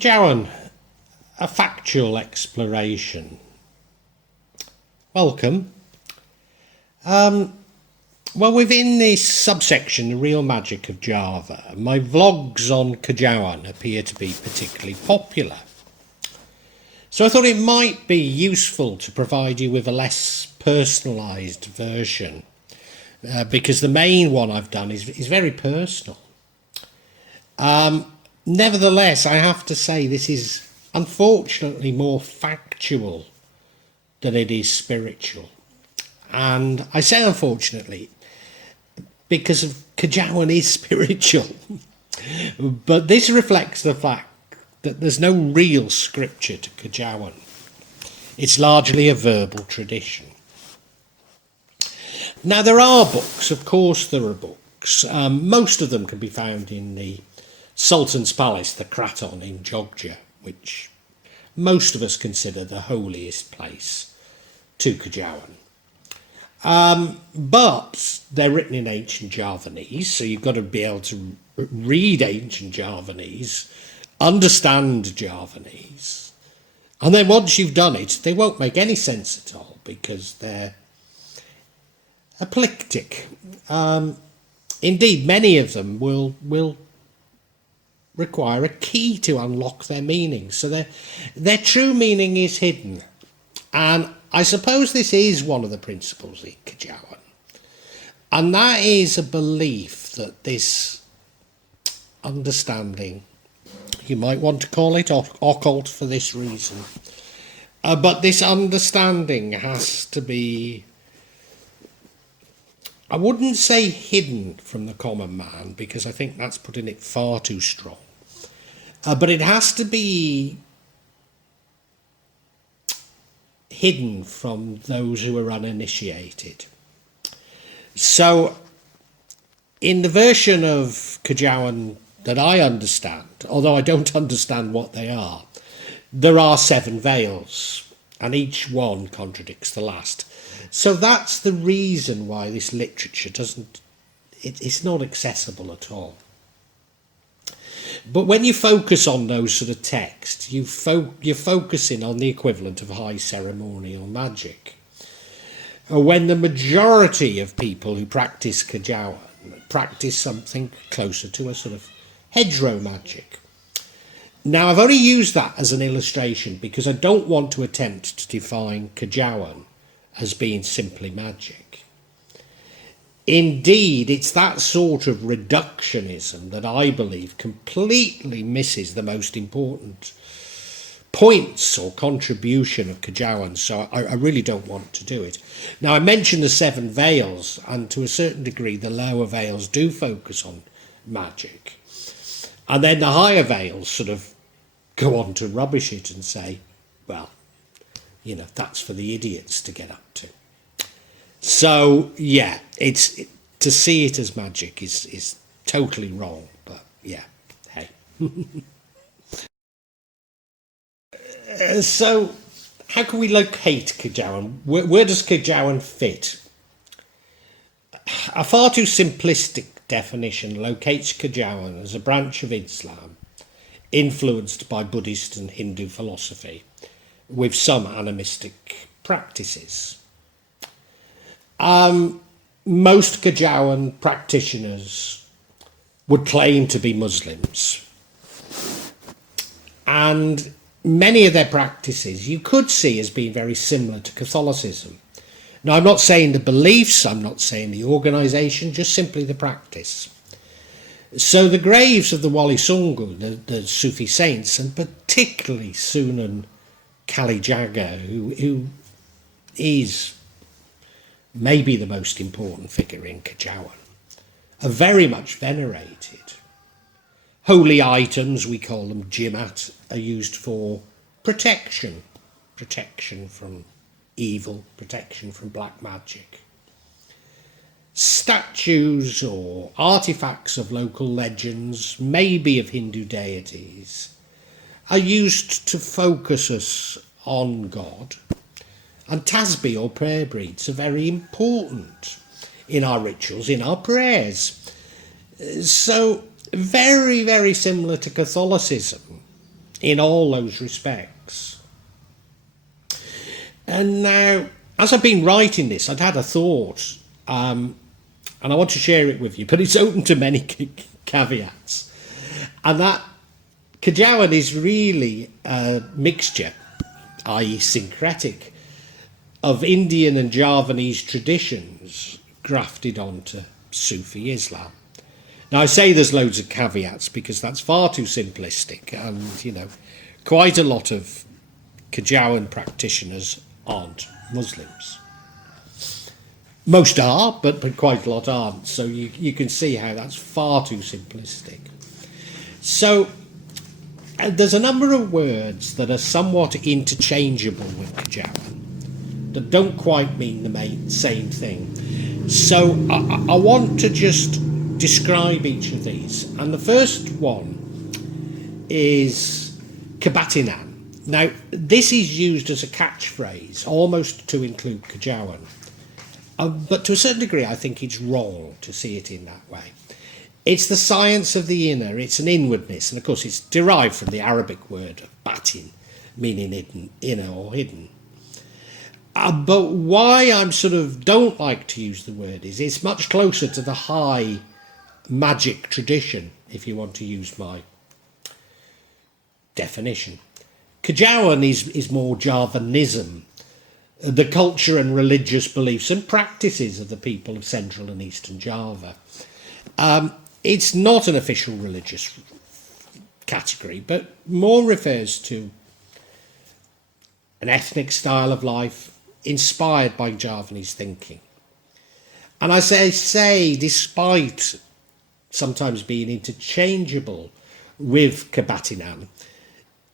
Kejawen, a factual exploration. Welcome. Well, within this subsection, The Real Magic of Java, my vlogs on Kejawen appear to be particularly popular. So I thought it might be useful to provide you with a less personalised version, because the main one I've done is very personal. Nevertheless, I have to say this is unfortunately more factual than it is spiritual. And I say unfortunately because Kejawen is spiritual. But this reflects the fact that there's no real scripture to Kejawen. It's largely a verbal tradition. Now, there are books, of course there are books. Most of them can be found in the Sultan's Palace, the Kraton in Jogja, which most of us consider the holiest place to Kejawen. But they're written in ancient Javanese, so you've got to be able to read ancient Javanese, understand Javanese, and then once you've done it, they won't make any sense at all because they're apoplectic. Indeed, many of them will require a key to unlock their meaning, so their true meaning is hidden. And I suppose this is one of the principles in Kejawen, and that is a belief that this understanding, you might want to call it occult for this reason, but this understanding has to be, I wouldn't say hidden from the common man, because I think that's putting it far too strong, but it has to be hidden from those who are uninitiated. So in the version of Kejawen that I understand, although I don't understand what they are, there are 7 veils and each one contradicts the last. So that's the reason why this literature it's not accessible at all. But when you focus on those sort of texts, you're focusing on the equivalent of high ceremonial magic. When the majority of people who practice Kejawen practice something closer to a sort of hedgerow magic. Now, I've only used that as an illustration because I don't want to attempt to define Kejawen as being simply magic. Indeed, it's that sort of reductionism that I believe completely misses the most important points or contribution of Kejawen, so I really don't want to do it. Now, I mentioned the 7 veils, and to a certain degree the lower veils do focus on magic. And then the higher veils sort of go on to rubbish it and say, well, you know, that's for the idiots to get up to. So, yeah, to see it as magic is totally wrong, but yeah, hey. So, how can we locate Kejawen? Where does Kejawen fit? A far too simplistic definition locates Kejawen as a branch of Islam influenced by Buddhist and Hindu philosophy with some animistic practices. Most Kejawen practitioners would claim to be Muslims, and many of their practices you could see as being very similar to Catholicism. Now, I'm not saying the beliefs, I'm not saying the organisation, just simply the practice. So the graves of the Wali Songo, the Sufi saints, and particularly Sunan Kalijaga, who is maybe the most important figure in Kejawen, are very much venerated. Holy items, we call them jimat, are used for protection from evil, protection from black magic. Statues or artifacts of local legends, maybe of Hindu deities, are used to focus us on God. And tasbih or prayer beads are very important in our rituals, in our prayers. So very, very similar to Catholicism, in all those respects. And now, as I've been writing this, I'd had a thought, and I want to share it with you, but it's open to many caveats. And that Kejawen is really a mixture, i.e. syncretic, of Indian and Javanese traditions grafted onto Sufi Islam. Now, I say there's loads of caveats because that's far too simplistic, and, you know, quite a lot of Kejawen practitioners aren't Muslims. Most are, but quite a lot aren't, so you can see how that's far too simplistic. So, there's a number of words that are somewhat interchangeable with Kejawen that don't quite mean the same thing. So I want to just describe each of these. And the first one is Kebatinan. Now, this is used as a catchphrase, almost to include Kejawen. But to a certain degree, I think it's wrong to see it in that way. It's the science of the inner, it's an inwardness, and of course it's derived from the Arabic word batin, meaning hidden, inner or hidden. But why I'm don't like to use the word is it's much closer to the high magic tradition, if you want to use my definition. Kejawen is more Javanism, the culture and religious beliefs and practices of the people of Central and Eastern Java. It's not an official religious category, but more refers to an ethnic style of life inspired by Javanese thinking. And I say despite sometimes being interchangeable with Kebatinan,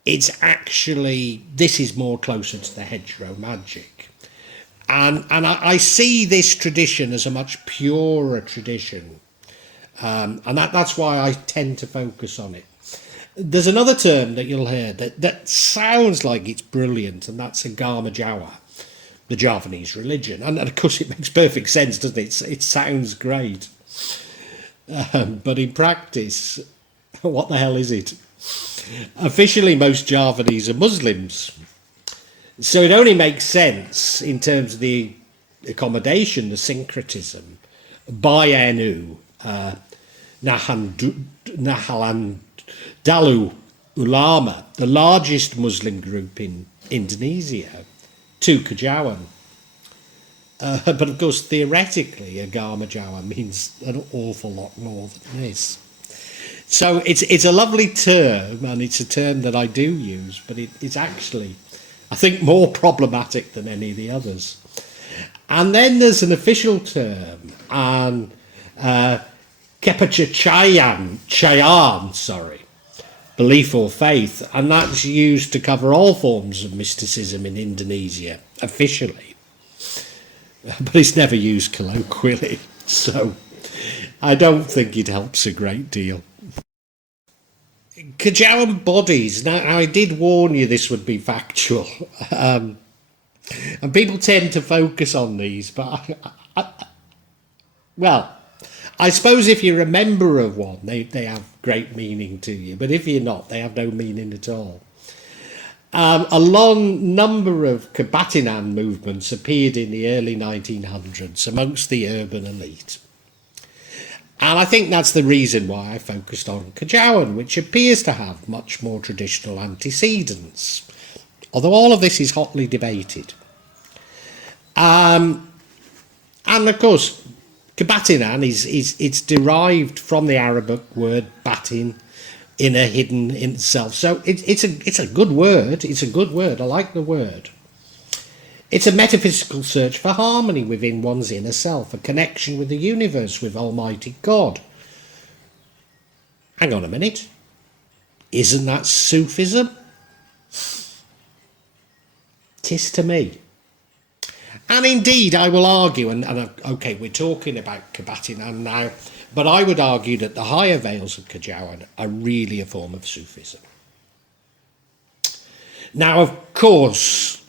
this is more closer to the hedgerow magic. And I see this tradition as a much purer tradition. And that's why I tend to focus on it. There's another term that you'll hear that sounds like it's brilliant, and that's Agama Jawa, the Javanese religion. And of course it makes perfect sense, doesn't it? It sounds great. But in practice, what the hell is it? Officially, most Javanese are Muslims. So it only makes sense in terms of the accommodation, the syncretism, by Anu, Nahalandalu Ulama, the largest Muslim group in Indonesia, to Kejawen. But of course, theoretically, Agama Jawa means an awful lot more than this. So it's a lovely term, and it's a term that I do use, but it's actually, I think, more problematic than any of the others. And then there's an official term, and Kepercayaan, belief or faith, and that's used to cover all forms of mysticism in Indonesia, officially. But it's never used colloquially, so I don't think it helps a great deal. Kejawen bodies. Now, I did warn you this would be factual. And people tend to focus on these, but I suppose if you're a member of one, they have great meaning to you. But if you're not, they have no meaning at all. A long number of Kebatinan movements appeared in the early 1900s amongst the urban elite. And I think that's the reason why I focused on Kejawen, which appears to have much more traditional antecedents, although all of this is hotly debated. And of course, Kebatinan it's derived from the Arabic word batin, inner, hidden in itself. So it's a good word. It's a good word. I like the word. It's a metaphysical search for harmony within one's inner self, a connection with the universe, with Almighty God. Hang on a minute. Isn't that Sufism? 'Tis to me. And indeed, I will argue, okay, we're talking about Kebatinan now, but I would argue that the higher veils of Kejawen are really a form of Sufism. Now, of course,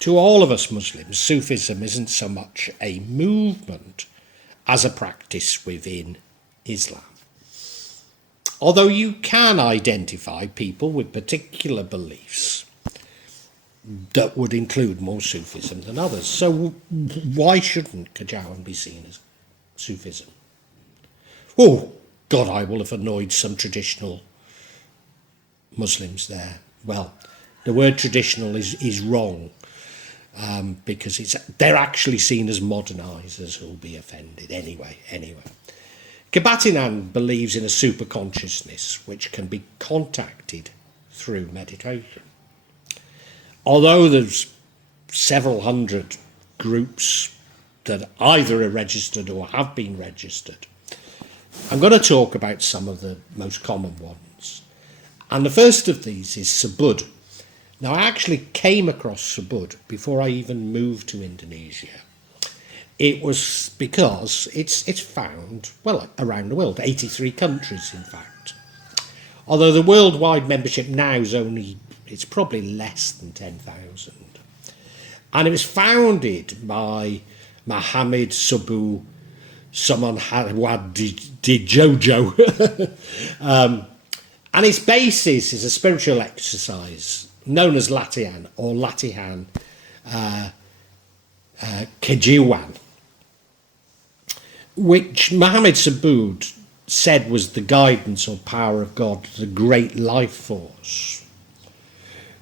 to all of us Muslims, Sufism isn't so much a movement as a practice within Islam. Although you can identify people with particular beliefs that would include more Sufism than others. So why shouldn't Kejawen be seen as Sufism? Oh, God, I will have annoyed some traditional Muslims there. Well, the word traditional is wrong, because they're actually seen as modernisers who'll be offended. Anyway. Kebatinan believes in a superconsciousness which can be contacted through meditation. Although there's several hundred groups that either are registered or have been registered, I'm going to talk about some of the most common ones. And the first of these is Subud. Now, I actually came across Subud before I even moved to Indonesia. It was because it's found, well, around the world, 83 countries, in fact. Although the worldwide membership now is it's probably less than 10,000. And it was founded by Muhammad Subu Samanhawad di Jojo. And its basis is a spiritual exercise known as Latihan or Latihan Kejawen, which Muhammad Subud said was the guidance or power of God, the great life force.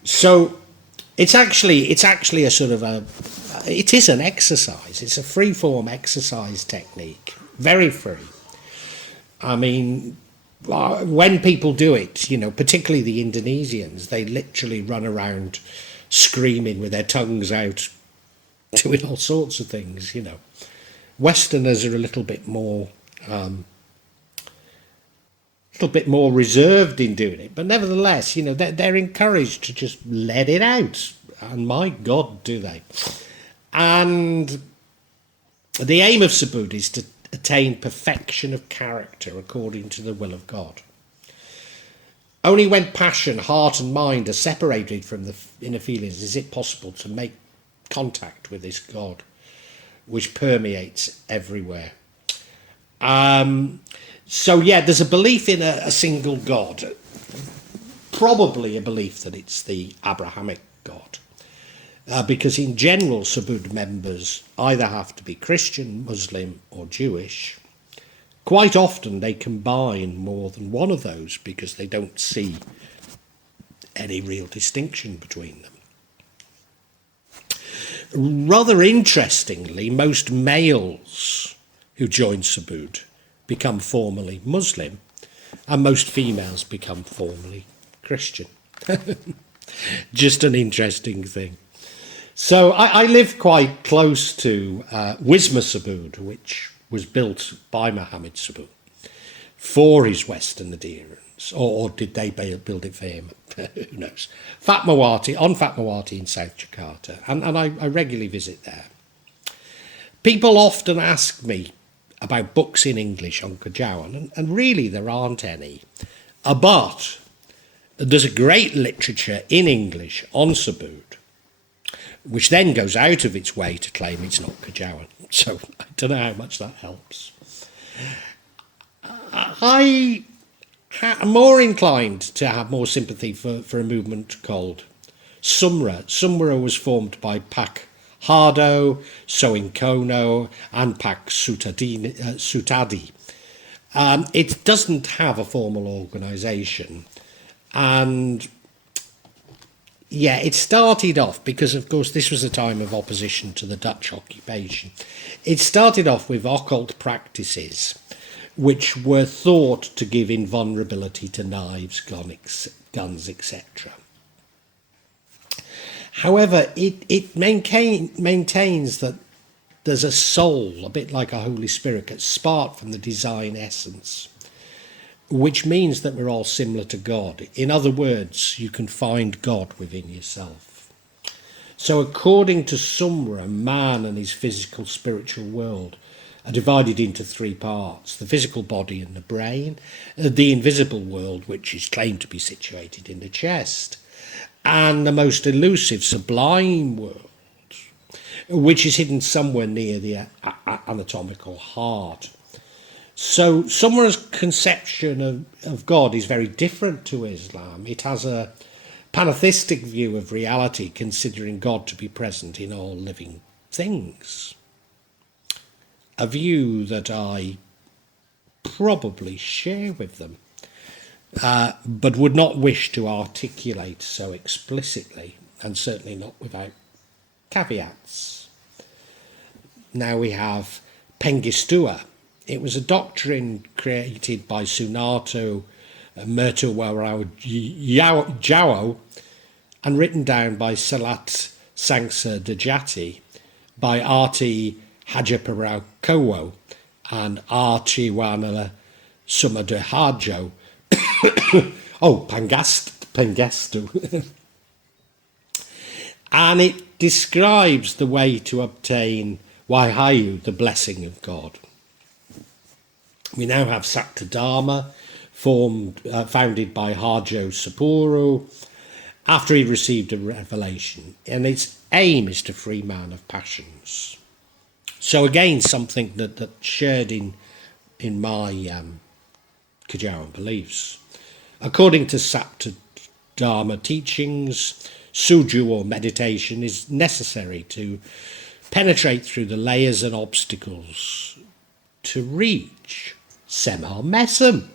So it's actually a sort of it is an exercise. It's a free-form exercise technique, very free. I mean, when people do it, particularly the Indonesians, they literally run around screaming with their tongues out, doing all sorts of things, Westerners are a little bit more reserved in doing it, but nevertheless, they're encouraged to just let it out, and my God, do they. And the aim of Subud is to attain perfection of character according to the will of God. Only when passion, heart and mind are separated from the inner feelings is it possible to make contact with this God, which permeates everywhere. So there's a belief in a single God, probably a belief that it's the Abrahamic God, because in general Subud members either have to be Christian, Muslim or Jewish. Quite often they combine more than one of those because they don't see any real distinction between them. Rather interestingly, most males who join Subud become formally Muslim, and most females become formally Christian. Just an interesting thing. So I live quite close to Wisma Subud, which was built by Muhammad Subud for his Western adherents, or did they build it for him? Who knows? Fatmawati in South Jakarta, and I regularly visit there. People often ask me about books in English on Kejawen, and really there aren't any. But there's a great literature in English on Subud, which then goes out of its way to claim it's not Kejawen. So I don't know how much that helps. I am more inclined to have more sympathy for a movement called Sumra. Sumra was formed by Pak Hardo, Soinkono and Pak Sutadi. It doesn't have a formal organisation, and it started off because, of course, this was a time of opposition to the Dutch occupation. It started off with occult practices which were thought to give invulnerability to knives, guns, etc. However, it maintains that there's a soul, a bit like a Holy Spirit, that's sparked from the design essence, which means that we're all similar to God. In other words, you can find God within yourself. So according to Sumra, man and his physical spiritual world are divided into three parts: the physical body and the brain, the invisible world, which is claimed to be situated in the chest, and the most elusive, sublime world, which is hidden somewhere near the anatomical heart. So Sumarah's conception of God is very different to Islam. It has a pantheistic view of reality, considering God to be present in all living things. A view that I probably share with them, but would not wish to articulate so explicitly, and certainly not without caveats. Now we have Pangestu. It was a doctrine created by Sunato Mertuwarau Jawa and written down by Salat Sangsa Dejati, by Arti Hajaparau Kowo and Archiwanala Sumadehajo. Oh, Pangestu. And it describes the way to obtain Waihayu, the blessing of God. We now have Sapta Dharma, founded by Harjo Sapuru, after he received a revelation, and its aim is to free man of passions. So again, something that shared in my Kejawen beliefs. According to Sapta Dharma teachings, suju or meditation is necessary to penetrate through the layers and obstacles to reach Semar Mesum,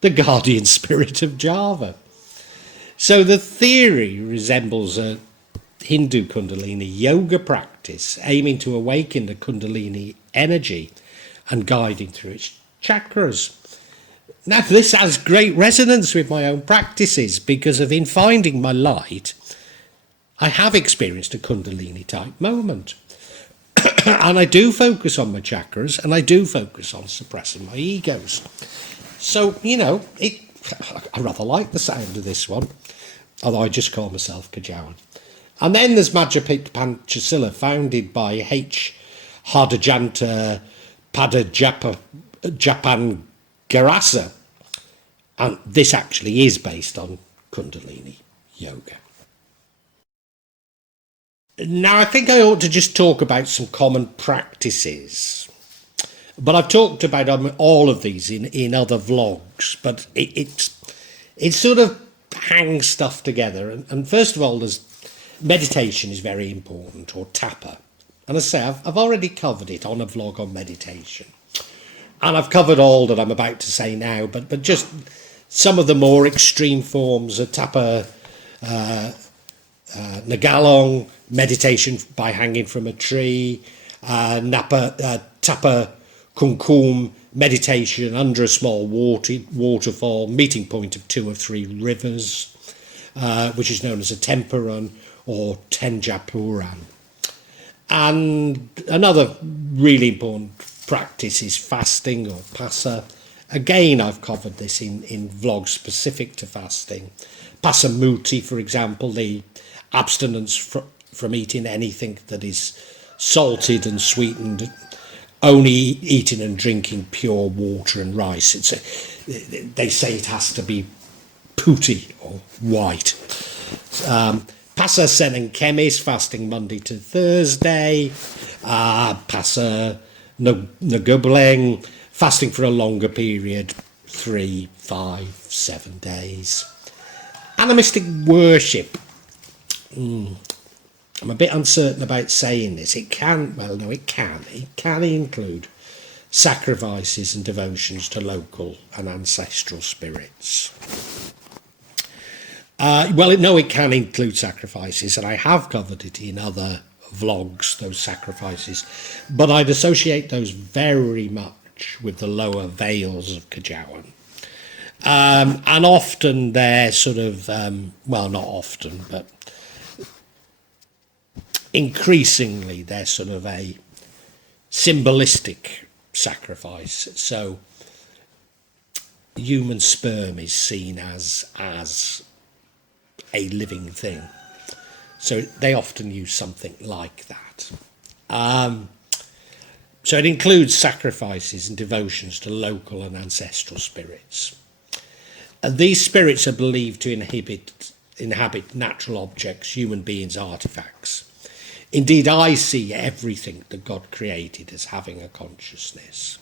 the guardian spirit of Java. So the theory resembles a Hindu Kundalini yoga practice, aiming to awaken the Kundalini energy and guiding through its chakras. Now, this has great resonance with my own practices because in finding my light, I have experienced a Kundalini type moment. And I do focus on my chakras, and I do focus on suppressing my egos. So, I rather like the sound of this one, although I just call myself Kejawen. And then there's Majapahit Pancasila, founded by H. Hardajanta Japan Garasa. And this actually is based on Kundalini yoga. Now, I think I ought to just talk about some common practices. But I've talked about all of these in other vlogs, but it sort of hangs stuff together. And first of all, there's meditation is very important, or tapa. And as I say, I've already covered it on a vlog on meditation. And I've covered all that I'm about to say now, but just some of the more extreme forms of tapa, Nagalong, meditation by hanging from a tree, tapa kumkum, meditation under a small waterfall, meeting point of 2 or 3 rivers, which is known as a tempuran or tenjapuran. And another really important practice is fasting or pasa. Again, I've covered this in vlogs specific to fasting. Pasamuti, for example, the abstinence from eating anything that is salted and sweetened, only eating and drinking pure water and rice. They say it has to be puti or white. Pasa Senen Kemis, fasting Monday to Thursday. Pasa Nagubleng, fasting for a longer period, 3, 5, 7 days. Animistic worship. I'm a bit uncertain about saying this. It can include sacrifices and devotions to local and ancestral spirits. It can include sacrifices, and I have covered it in other vlogs, those sacrifices, but I'd associate those very much with the lower veils of Kejawen. And often they're sort of, not often, but increasingly they're sort of a symbolistic sacrifice. So human sperm is seen as a living thing. So they often use something like that. So it includes sacrifices and devotions to local and ancestral spirits. And these spirits are believed to inhabit natural objects, human beings, artifacts. Indeed, I see everything that God created as having a consciousness.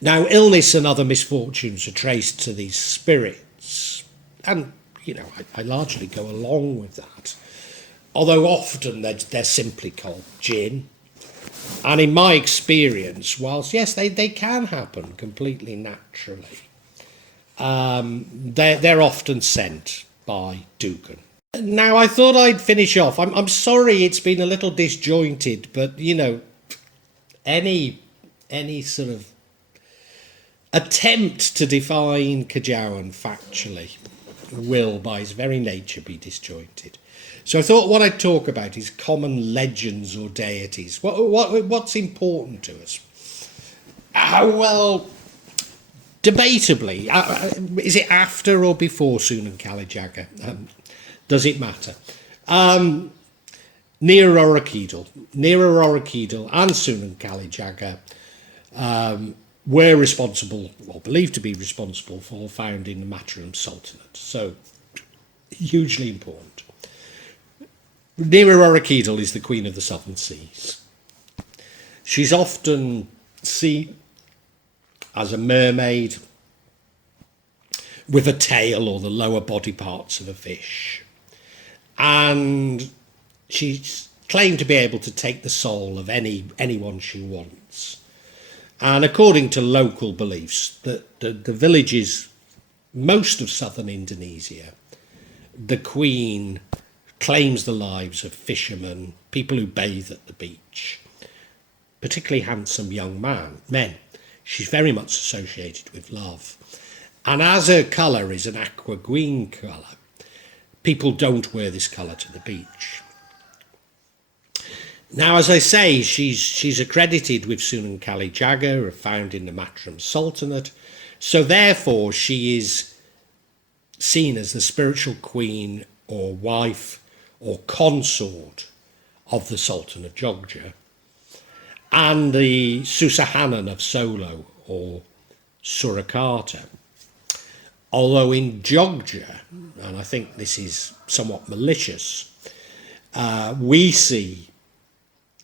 Now, illness and other misfortunes are traced to these spirits, and, I largely go along with that, although often they're simply called jinn. And in my experience, whilst, yes, they can happen completely naturally, they're often sent by Dugan. Now, I thought I'd finish off. I'm sorry it's been a little disjointed, but, any sort of attempt to define Kejawen factually will, by its very nature, be disjointed. So I thought what I'd talk about is common legends or deities. What's important to us? Well, debatably, is it after or before Sunan Kali Jaga? Does it matter? Nyai Roro Kidul and Sunan Kali Jaga were responsible, or believed to be responsible, for founding the Mataram Sultanate. So, hugely important. Nyai Roro Kidul is the Queen of the Southern Seas. She's often seen as a mermaid with a tail or the lower body parts of a fish. And she's claimed to be able to take the soul of anyone she wants. And according to local beliefs, the villages, most of southern Indonesia, the Queen claims the lives of fishermen, people who bathe at the beach, particularly handsome young men. She's very much associated with love. And as her colour is an aqua green colour, people don't wear this colour to the beach. Now, as I say, she's accredited with Sunan Kali Jaga of founding the Mataram Sultanate, so therefore she is seen as the spiritual queen or wife or consort of the Sultan of Jogja, and the Susahanan of Solo or Surakarta. Although in Jogja, and I think this is somewhat malicious, we see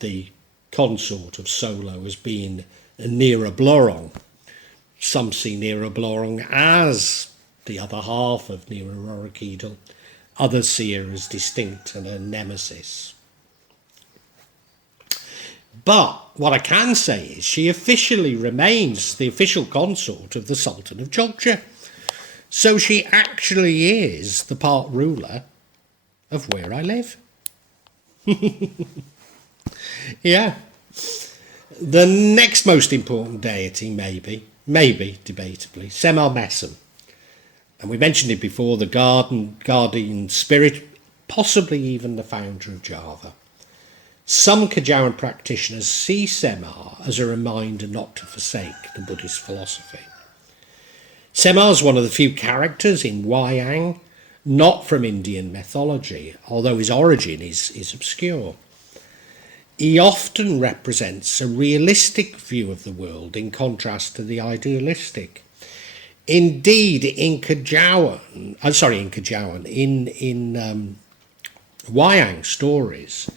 the consort of Solo as being Nira Blorong. Some see Nira Blorong as the other half of Nyai Roro Kidul. Others see her as distinct and a nemesis. But what I can say is she officially remains the official consort of the Sultan of Jogja. So she actually is the part ruler of where I live. Yeah. The next most important deity, maybe, debatably, Semar Mesum. And we mentioned it before, the guardian spirit, possibly even the founder of Java. Some Kejawen practitioners see Semar as a reminder not to forsake the Buddhist philosophy. Semar is one of the few characters in Wayang, not from Indian mythology, although his origin is obscure. He often represents a realistic view of the world in contrast to the idealistic. Indeed, in Wayang stories,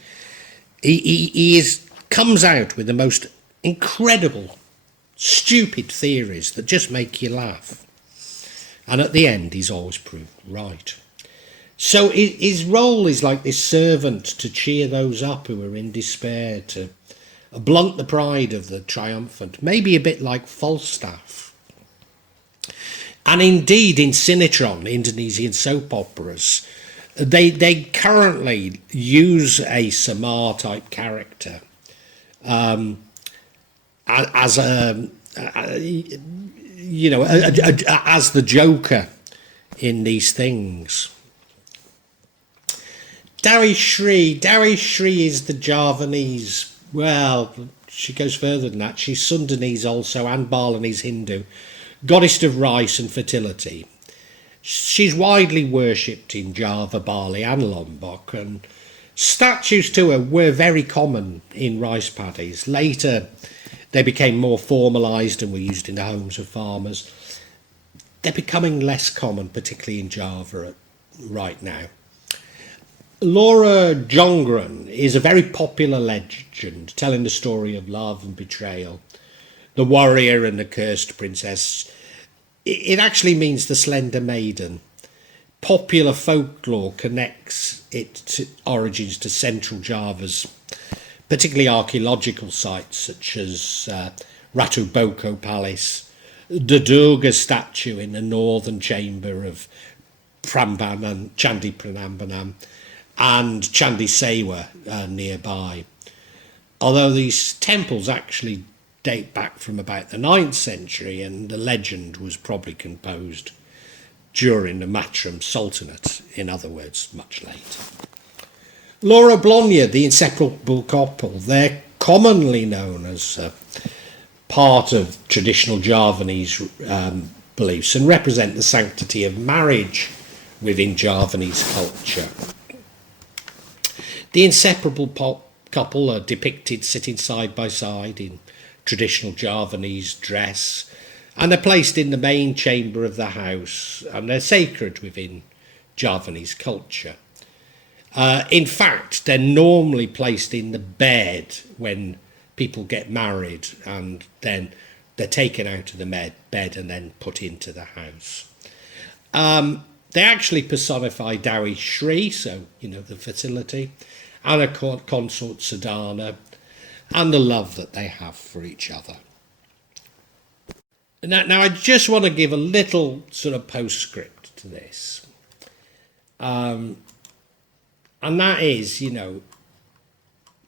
he comes out with the most incredible, stupid theories that just make you laugh. And at the end, he's always proved right. So his role is like this servant to cheer those up who are in despair, to blunt the pride of the triumphant, maybe a bit like Falstaff. And indeed, in Sinetron, Indonesian soap operas, they currently use a Semar-type character as as the Joker in these things. Dewi Sri is the Javanese. Well, she goes further than that. She's Sundanese also, and Balinese Hindu, goddess of rice and fertility. She's widely worshipped in Java, Bali and Lombok, and statues to her were very common in rice paddies. Later, they became more formalised and were used in the homes of farmers. They're becoming less common, particularly in Java right now. Loro Jonggrang is a very popular legend telling the story of love and betrayal. the warrior and the cursed princess. It actually means the slender maiden. Popular folklore connects its origins to central Java's, particularly archaeological sites such as Ratu Boko Palace, the Durga statue in the northern chamber of Prambanan, Chandi Pranambanam, and Chandi Sewa nearby. Although these temples actually date back from about the 9th century, and the legend was probably composed during the Matram Sultanate, in other words, much later. Loro Bloyna, the inseparable couple, they're commonly known as part of traditional Javanese beliefs and represent the sanctity of marriage within Javanese culture. The inseparable couple are depicted sitting side by side in traditional Javanese dress, and they're placed in the main chamber of the house, and they're sacred within Javanese culture. In fact, they're normally placed in the bed when people get married, and then they're taken out of the bed and then put into the house. They actually personify Dewi Sri, so, the fertility, and a consort Sadhana, and the love that they have for each other. Now I just want to give a little sort of postscript to this. And that is,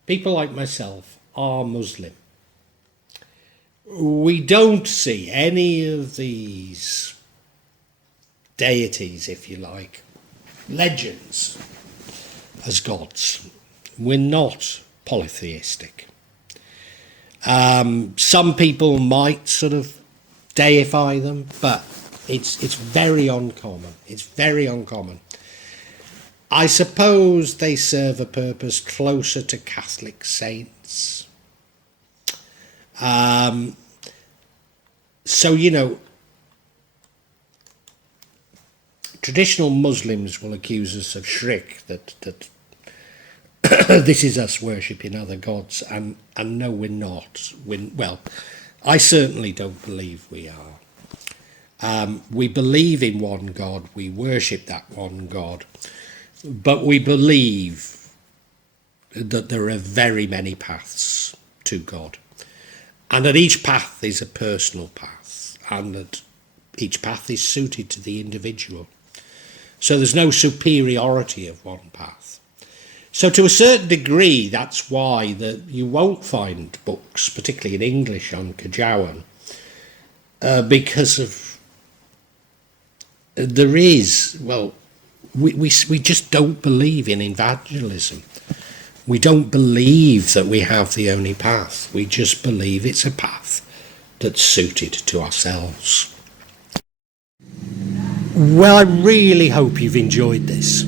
people like myself are Muslim. We don't see any of these deities, if you like, legends, as gods. We're not polytheistic. Some people might sort of deify them, but it's very uncommon. It's very uncommon. I suppose they serve a purpose closer to Catholic saints. Traditional Muslims will accuse us of shirk, that this is us worshipping other gods, and no, we're not. I certainly don't believe we are. We believe in one God, we worship that one God, but we believe that there are very many paths to God, and that each path is a personal path, and that each path is suited to the individual. So there's no superiority of one path. So to a certain degree, that's why you won't find books, particularly in English, on Kejawen, because of there is, we just don't believe in evangelism. We don't believe that we have the only path. We just believe it's a path that's suited to ourselves. Well, I really hope you've enjoyed this.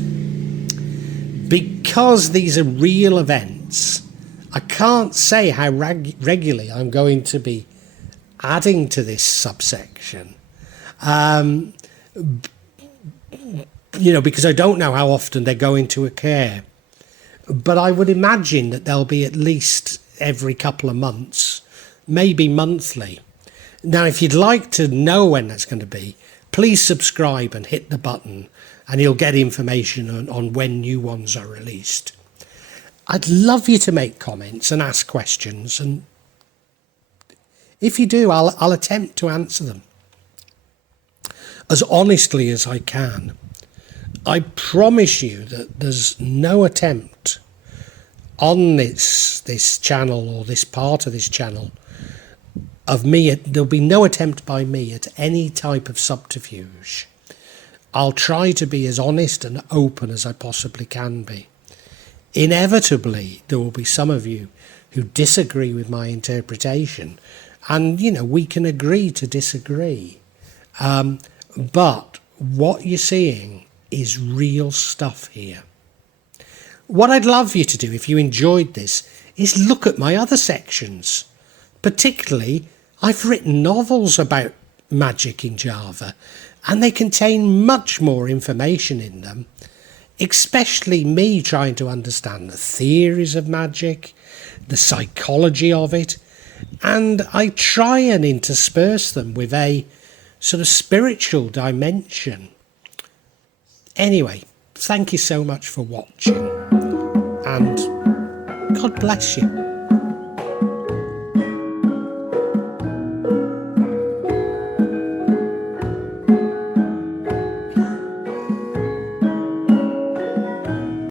Because these are real events, I can't say how regularly I'm going to be adding to this subsection. Because I don't know how often they're going to occur. But I would imagine that they'll be at least every couple of months, maybe monthly. Now, if you'd like to know when that's going to be, please subscribe and hit the button, and you'll get information on when new ones are released. I'd love you to make comments and ask questions, and if you do, I'll attempt to answer them as honestly as I can. I promise you that there's no attempt on this channel, or this part of this channel, of me. There'll be no attempt by me at any type of subterfuge. I'll try to be as honest and open as I possibly can be. Inevitably, there will be some of you who disagree with my interpretation, and we can agree to disagree. But what you're seeing is real stuff here. What I'd love you to do, if you enjoyed this, is look at my other sections. Particularly, I've written novels about magic in Java, and they contain much more information in them, especially me trying to understand the theories of magic, the psychology of it, And I try and intersperse them with a sort of spiritual dimension. Anyway, thank you so much for watching, and God bless you.